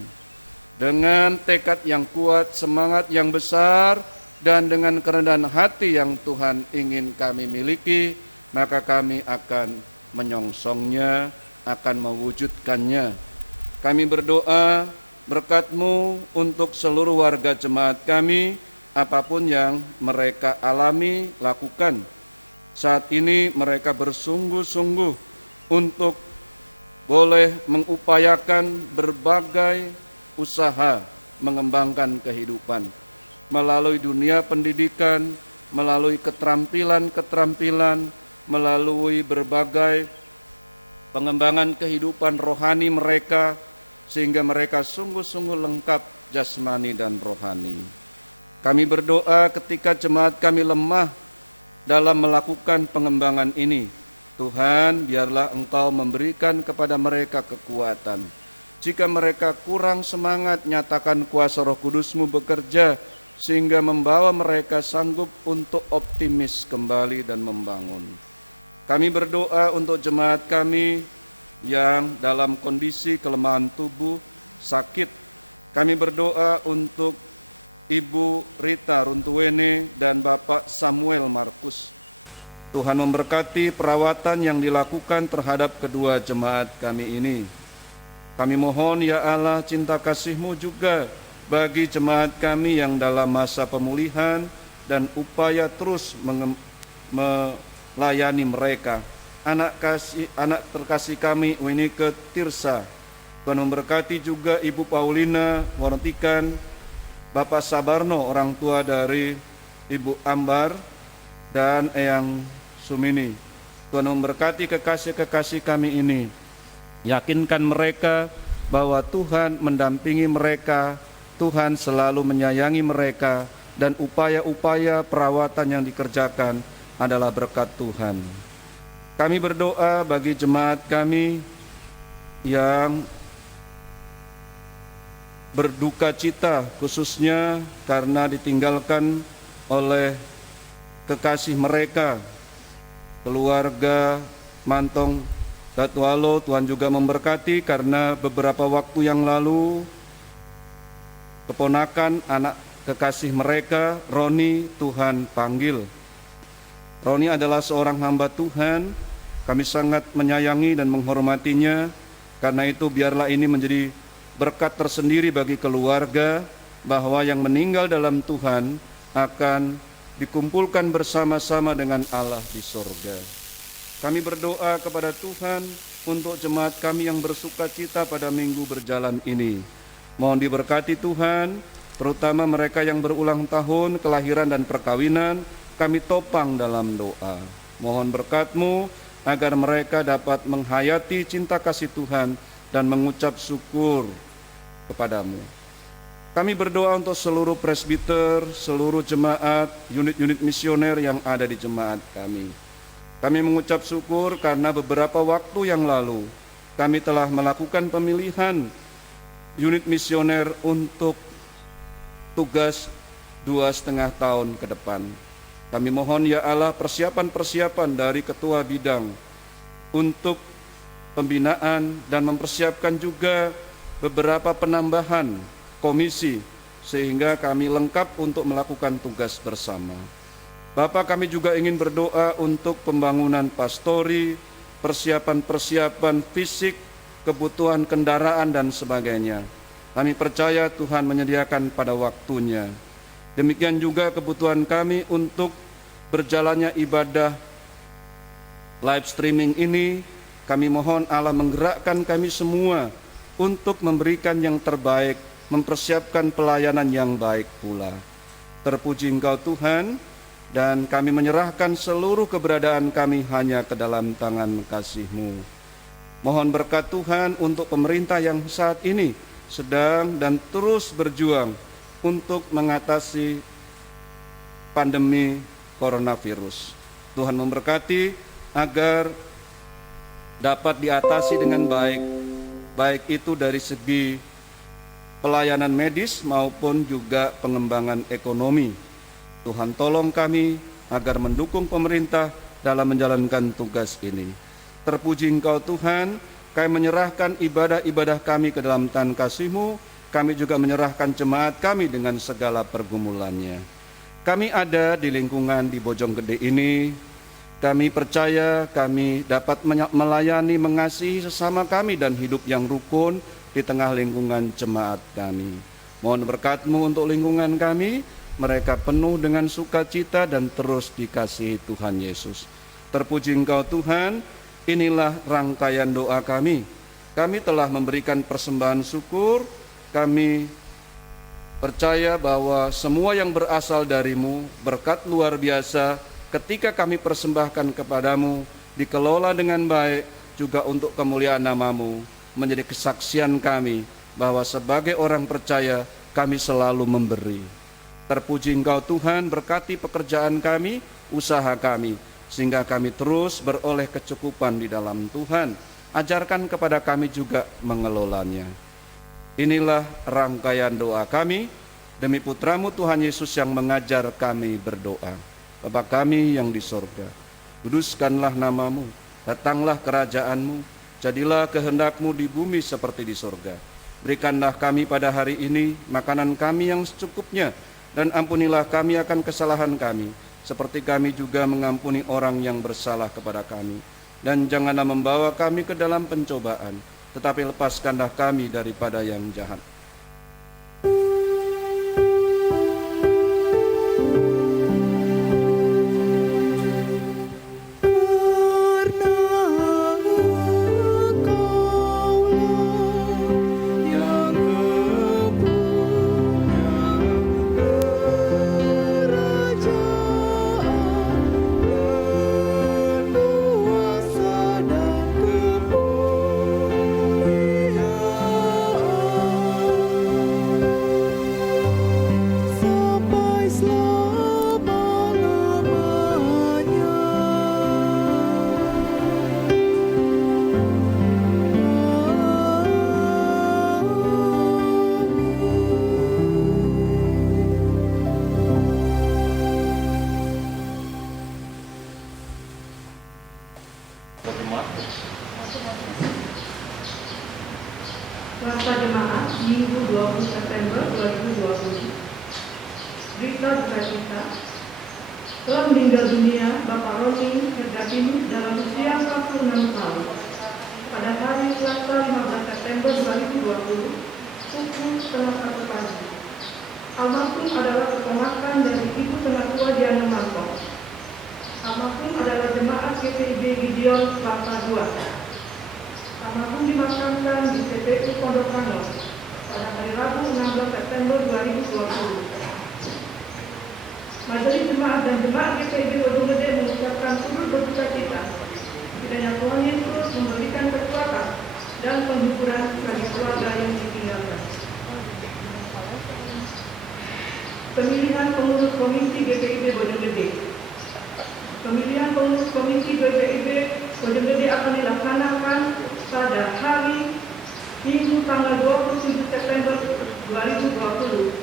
Dengan tekad yang kuat, semangat yang besar, dan dengan kerendahan hati yang Tuhan ingin kami miliki, maka kami akan menyongsongnya, akan mewujudkannya. Kami berdoa berkat-Mu untuk seluruh warga jemaat kami, apapun yang mereka alami, lakukan. Saat ini mereka bersungguh-sungguh untuk boleh mengupayakan berbagai usaha mengembangkan kehidupan melalui dunia pendidikan, melalui keterampilan-keterampilan, melalui berbagai pengembangan kehidupan rohani mereka, sehingga mereka sungguh-sungguh lengkap jasmani dan rohani. Kami berdoa ketika jemaat kami lemah dalam melakukan pengembangan ini, Tuhan, biarlah Engkau memberikan kepada mereka kekuatan. Jika mereka kurang semangat, nyatakan kuasa Roh Kudus-Mu bekerja, sehingga membawa mereka sanggup untuk optimis kembali dan membangun. Kami berdoa untuk jemaat kami yang dalam kondisi kelemahan tubuh, sakit. Kami berdoa untuk Ibu Rita Runtuwene dan Bapak Samuel Markus. Tuhan memberkati perawatan yang dilakukan terhadap kedua jemaat kami ini. Kami mohon ya Allah, cinta kasih-Mu juga bagi jemaat kami yang dalam masa pemulihan dan upaya terus melayani mereka. Anak terkasih kami Winike Tirsa, Tuhan memberkati juga Ibu Paulina Wartikan, Bapak Sabarno, orang tua dari Ibu Ambar dan Eyang Sumini. Tuhan memberkati kekasih-kekasih kami ini. Yakinkan mereka bahwa Tuhan mendampingi mereka, Tuhan selalu menyayangi mereka, dan upaya-upaya perawatan yang dikerjakan adalah berkat Tuhan. Kami berdoa bagi jemaat kami yang berduka cita, khususnya karena ditinggalkan oleh kekasih mereka, keluarga Mantong Datwalo. Tuhan juga memberkati karena beberapa waktu yang lalu keponakan anak kekasih mereka, Roni, Tuhan panggil. Roni adalah seorang hamba Tuhan. Kami sangat menyayangi dan menghormatinya. Karena itu biarlah ini menjadi berkat tersendiri bagi keluarga, bahwa yang meninggal dalam Tuhan akan dikumpulkan bersama-sama dengan Allah di sorga. Kami berdoa kepada Tuhan untuk jemaat kami yang bersuka cita pada minggu berjalan ini. Mohon diberkati Tuhan, terutama mereka yang berulang tahun, kelahiran dan perkawinan, kami topang dalam doa. Mohon berkat-Mu agar mereka dapat menghayati cinta kasih Tuhan dan mengucap syukur kepadamu. Kami berdoa untuk seluruh presbiter, seluruh jemaat, unit-unit misioner yang ada di jemaat kami. Kami mengucap syukur karena beberapa waktu yang lalu kami telah melakukan pemilihan unit misioner untuk tugas 2,5 tahun ke depan. Kami mohon ya Allah persiapan-persiapan dari ketua bidang untuk pembinaan dan mempersiapkan juga beberapa penambahan komisi sehingga kami lengkap untuk melakukan tugas bersama. Bapak, kami juga ingin berdoa untuk pembangunan pastori, persiapan-persiapan fisik, kebutuhan kendaraan dan sebagainya. Kami percaya Tuhan menyediakan pada waktunya. Demikian juga kebutuhan kami untuk berjalannya ibadah live streaming ini. Kami mohon Allah menggerakkan kami semua untuk memberikan yang terbaik, mempersiapkan pelayanan yang baik pula. Terpuji Engkau Tuhan, dan kami menyerahkan seluruh keberadaan kami hanya ke dalam tangan kasih-Mu. Mohon berkat Tuhan untuk pemerintah yang saat ini sedang dan terus berjuang untuk mengatasi pandemi coronavirus. Tuhan memberkati agar dapat diatasi dengan baik, baik itu dari segi pelayanan medis maupun juga pengembangan ekonomi. Tuhan tolong kami agar mendukung pemerintah dalam menjalankan tugas ini. Terpuji Engkau Tuhan, kami menyerahkan ibadah-ibadah kami ke dalam tangan kasih-Mu. Kami juga menyerahkan jemaat kami dengan segala pergumulannya. Kami ada di lingkungan di Bojonggede ini. Kami percaya kami dapat melayani, mengasihi sesama kami dan hidup yang rukun di tengah lingkungan jemaat kami. Mohon berkat-Mu untuk lingkungan kami, mereka penuh dengan sukacita dan terus dikasihi Tuhan Yesus. Terpuji Engkau Tuhan, inilah rangkaian doa kami. Kami telah memberikan persembahan syukur, kami percaya bahwa semua yang berasal dari-Mu, berkat luar biasa, ketika kami persembahkan kepadamu, dikelola dengan baik, juga untuk kemuliaan nama-Mu, menjadi kesaksian kami bahwa sebagai orang percaya kami selalu memberi. Terpuji Engkau Tuhan, berkati pekerjaan kami, usaha kami, sehingga kami terus beroleh kecukupan di dalam Tuhan. Ajarkan kepada kami juga mengelolanya. Inilah rangkaian doa kami, demi Putra-Mu Tuhan Yesus yang mengajar kami berdoa. Bapa kami yang di sorga, kuduskanlah nama-Mu, datanglah kerajaan-Mu, jadilah kehendak-Mu di bumi seperti di sorga. Berikanlah kami pada hari ini makanan kami yang secukupnya, dan ampunilah kami akan kesalahan kami, seperti kami juga mengampuni orang yang bersalah kepada kami. Dan janganlah membawa kami ke dalam pencobaan, tetapi lepaskanlah kami daripada yang jahat. Selasa Jemaat, Minggu 20 September 2020. Berita duka cita, telah meninggal dunia Bapak Roni Herdatini dalam usia 46 tahun pada hari Selasa 15 September 2020 pukul 1:30 pagi. Almarhum adalah keponakan dari Ibu Penatua Diana Marco. Almarhum adalah jemaat GPIB Gideon Selasa 2. Almarhum dimakamkan di TPU Pondok Rangon pada hari Rabu 16 September 2020. Majelis Jemaat dan Jemaat GPIB Bojonggede mengucapkan turut berduka cita. Kiranya Tuhan Yesus memberikan kekuatan dan penghiburan bagi keluarga yang ditinggalkan. Pemilihan pengurus komisi GPIB Bojonggede. Pemilihan pengurus komisi GPIB Bojonggede akan dilaksanakan pada hari Minggu tanggal 27 September 2020.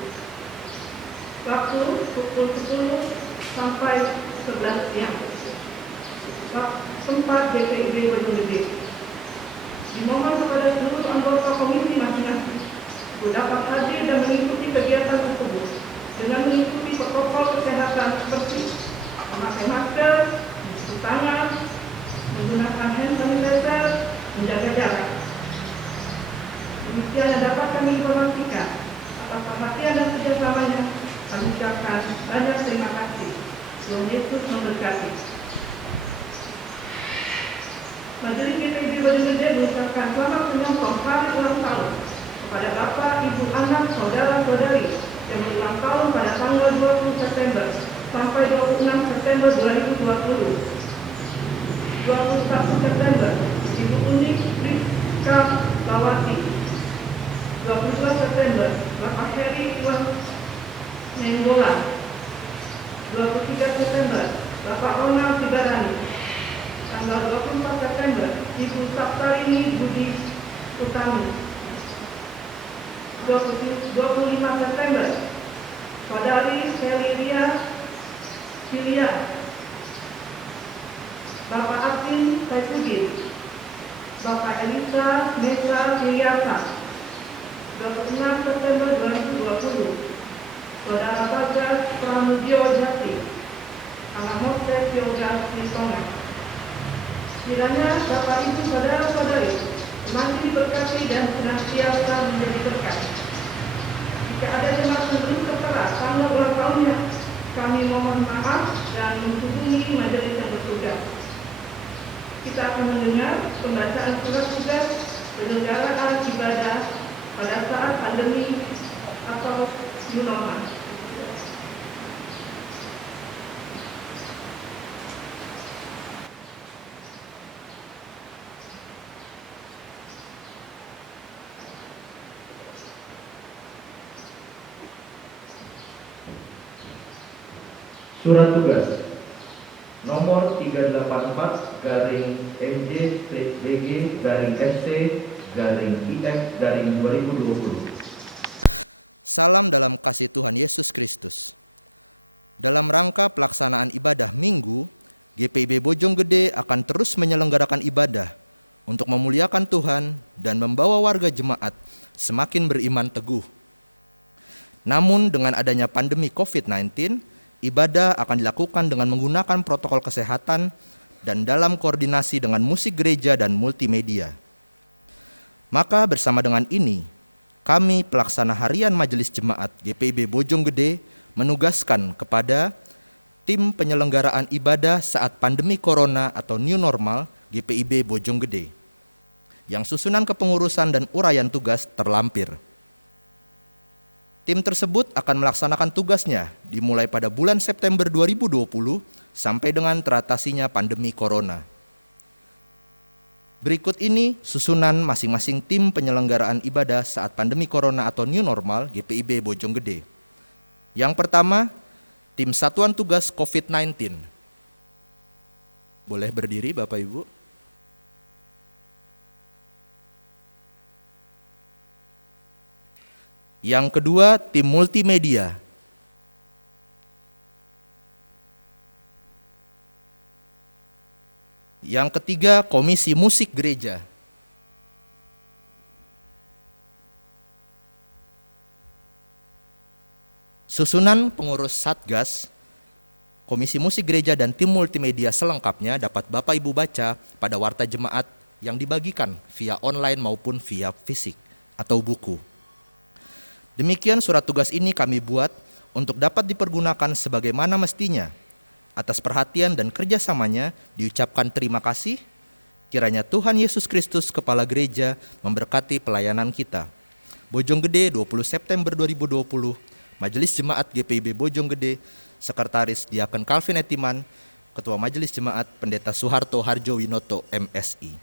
Waktu pukul 10 sampai 11 siang. Tempat GPIB Bojonggede. Dimohon kepada seluruh anggota komisi masing-masing dapat hadir dan mengikuti kegiatan tersebut dengan mengikuti protokol kesehatan seperti memakai masker, mencuci tangan, menggunakan hand sanitizer, menjaga jarak. Demikian yang dapat kami informasikan. Atas perhatian dan kerjasamanya, kami ucapkan banyak terima kasih. Tuhan Yesus memberkati. Majelis GPIB Bojonggede mengucapkan selamat menyongsong hari ulang tahun kepada Bapak, Ibu, anak, saudara-saudari yang berulang tahun pada tanggal 20 September sampai 26 September 2020. 21 September, Ibu Unik Rizka Lawati. 22 September, Bapak Heri Iwan Nenggolan. 23 September, Bapak Ronald Sibarani. Tanggal 24 September, Ibu Saptarini Budi Utami. 25 September, Saudari Seliria Silia. Bapak Asin Saifudin. Bapak Elisa Mesa Siliasa. 26 September 2020, Saudara Bagas Pramudyo Jati. Alamote Yoga Nisonga. Kiranya Bapak Ibu saudara-saudari semakin diberkati dan senantiasa menjadi berkat. Jika ada jemaat yang belum tertera tanggal ulang tahunnya, kami mohon maaf dan menghubungi majelis yang bertugas. Kita akan mendengar pembacaan surat tugas penyelenggaraan ibadah pada saat pandemi atau new normal. Surat tugas nomor 384-BG-FC-IF-2020. Salam dalam kasih Tuhan Yesus Kristus. Dalam rangka pelaksanaan ibadah Minggu, GPIB Bojonggede akan terus menyelenggarakan ibadah untuk memuliakan Tuhan dan membawa warga jemaat semakin beriman teguh. Namun dengan adanya pandemi COVID-19, ibadah akan dilakukan dengan menggunakan protokol kesehatan dan dalam koordinasi dengan musik gereja dan multimedia. Maka bersama dengan ini, kami pelaksana harian Majelis Jemaat GPIB Bojonggede menugaskan kepada tim penyelenggaraan ibadah saat pandemi corona atau new normal GPIB Bojonggede, yang susunan kepengurusan dan uraian tugas terlampir. Tim tersebut akan melaksanakan tugasnya dimulai pada bulan September 2020 sampai dengan teratasinya pandemi corona. Berikut ini susunan masing-masing tim penyelenggaraan ibadah saat pandemi corona atau new normal GPIB Bojonggede. Yang pertama, tim Satuan Tugas COVID-19. Boleh berdiri Bapak Ibu? Yang kedua, tim multimedia. Yang ketiga, komisi musik gereja. Susunan pengurus Satgas, komisi musik gereja dan tim multimedia selengkapnya dapat Bapak Ibu baca pada warta jemaat yang dibagikan via online maupun via fisik atau buku. Demikian surat tugas ini kami buat untuk dapat dipergunakan sebagaimana mestinya. Atas perhatian dan kerjasamanya diucapkan terima kasih. Kiranya Tuhan Yesus Kristus Kepala Gereja memberkati pelayanan kita. Bojonggede 20 September 2020, Majelis Jemaat GPIB Bojonggede, Sekretaris Diaken Calvin Etiman, Ketua Majelis Jemaat Pendeta Suharto Harjo Winoto MSI.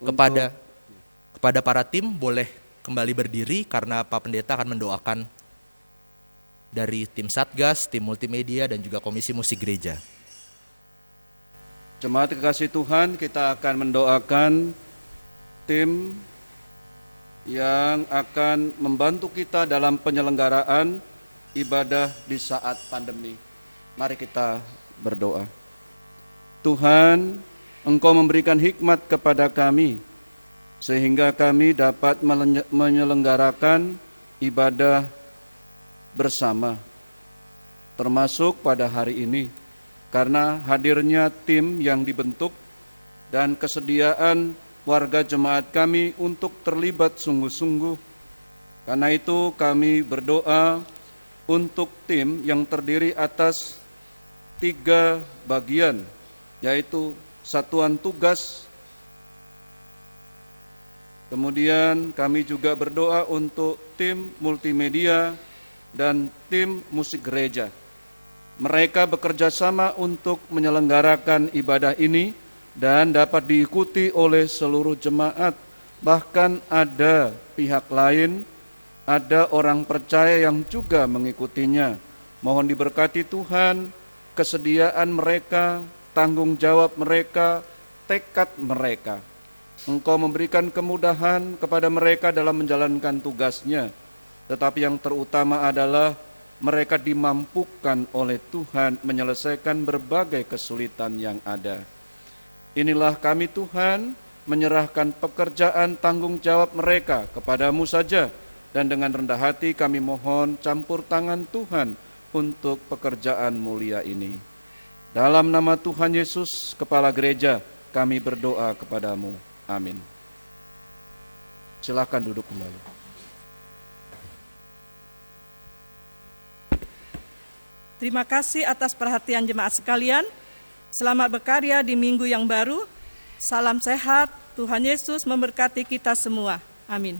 Kepada para tim boleh kembali berdiri karena Pak Pendeta akan mendoakan dari tim Satgas, tim multimedia, dan juga Komisi Musik Gereja. Jemaat kekasih Tuhan, kita akan mendoakan tim yang akan membantu kita dalam penyelenggaraan ibadah di saat pandemi. Mari kita berdoa. Tuhan, Engkau memberikan hikmat kepada kami, sehingga kami dapat menyelenggarakan ibadah bersama, termasuk pada hari ini, karena hadirnya tim yang dibentuk dan kesediaan warga jemaat kami untuk terlibat sungguh-sungguh. Karena itu kami berdoa untuk tim yang terdiri atas 3 bagian, yaitu satuan tugas. Kemudian kami juga berdoa untuk tim multimedia dan tim musik gereja. Mereka bekerja sama untuk menyelenggarakan ibadah ini dan dapat diikuti oleh seluruh jemaat. Bahkan ada pihak lain, ada orang percaya yang juga mengikutinya. Mohon diberkati Tuhan, kesediaan mereka, tanggung jawab mereka, tekad mereka. Engkau memberikan kemudahan kepada mereka dalam menjalankan tugasnya. Tetapi yang terutama adalah mereka dimampukan oleh Tuhan menyelesaikan berbagai kesulitan yang ada. Inilah kami Tuhan, menyerahkan pekerjaan tanggung jawab mereka kepadamu saja, dan dengan rendah hati kami mohon campur tangan Tuhan untuk pekerjaan mulia ini. Dalam nama Tuhan Yesus, Kepala Gereja, kami berdoa kepadamu. Amin. Silakan duduk kembali. Terima kasih atas perhatian jemaat sekalian. Selamat berkarya di minggu yang baru. Salam sehat, Tuhan Yesus memberkati kita semua. Amin.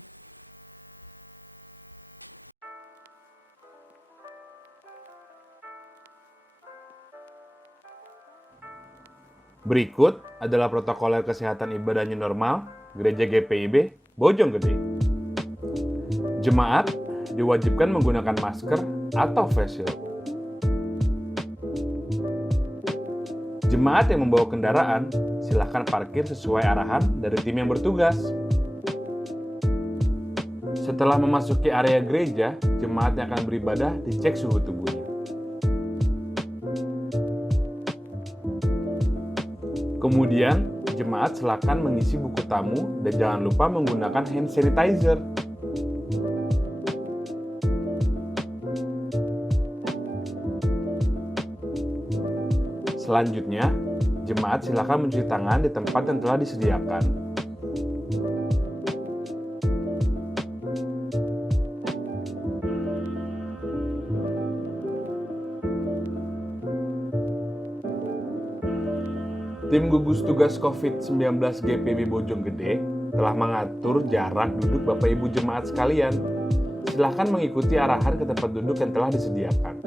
Berikut adalah protokoler kesehatan ibadah new normal Gereja GPIB Bojonggede. Jemaat diwajibkan menggunakan masker atau face shield. Jemaat yang membawa kendaraan, silakan parkir sesuai arahan dari tim yang bertugas. Setelah memasuki area gereja, jemaat yang akan beribadah dicek suhu tubuhnya. Kemudian, jemaat silakan mengisi buku tamu dan jangan lupa menggunakan hand sanitizer. Selanjutnya, jemaat silakan mencuci tangan di tempat yang telah disediakan. Tim gugus tugas COVID-19 GPIB Bojonggede telah mengatur jarak duduk Bapak Ibu jemaat sekalian. Silakan mengikuti arahan ke tempat duduk yang telah disediakan.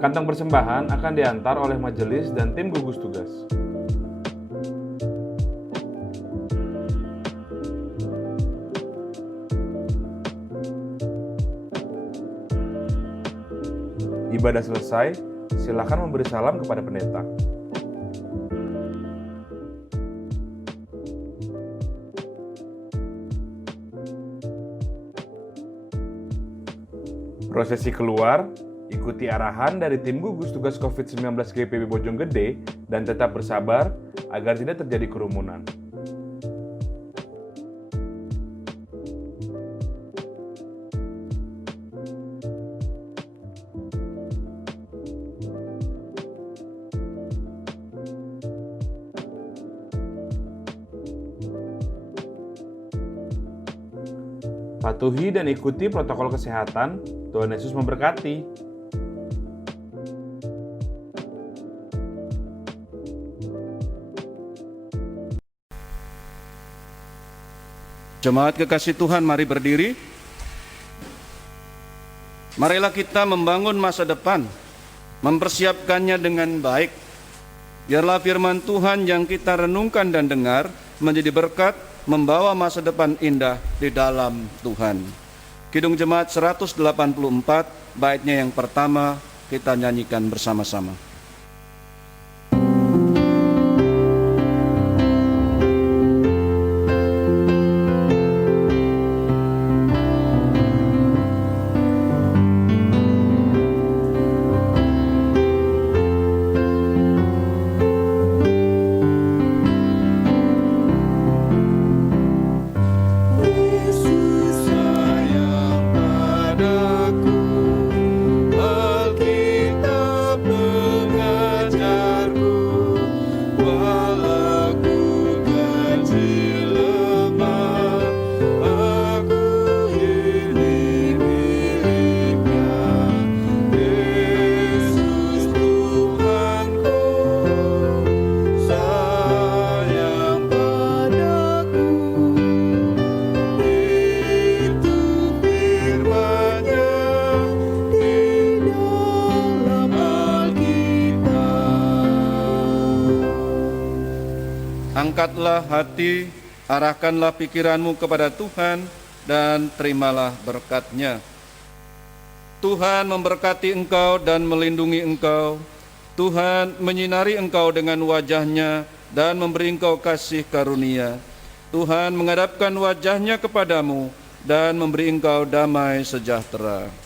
Kantong persembahan akan diantar oleh majelis dan tim gugus tugas. Ibadah selesai, silakan memberi salam kepada pendeta. Prosesi keluar, ikuti arahan dari tim gugus tugas COVID-19 GPIB Bojonggede dan tetap bersabar agar tidak terjadi kerumunan. Patuhi dan ikuti protokol kesehatan. Tuhan Yesus memberkati. Jemaat kekasih Tuhan, mari berdiri. Marilah kita membangun masa depan, mempersiapkannya dengan baik. Biarlah firman Tuhan yang kita renungkan dan dengar menjadi berkat, membawa masa depan indah di dalam Tuhan. Kidung Jemaat 184, baitnya yang pertama kita nyanyikan bersama-sama. Angkatlah hati, arahkanlah pikiranmu kepada Tuhan, dan terimalah berkat-Nya. Tuhan memberkati engkau dan melindungi engkau. Tuhan menyinari engkau dengan wajah-Nya dan memberi engkau kasih karunia. Tuhan menghadapkan wajah-Nya kepadamu dan memberi engkau damai sejahtera.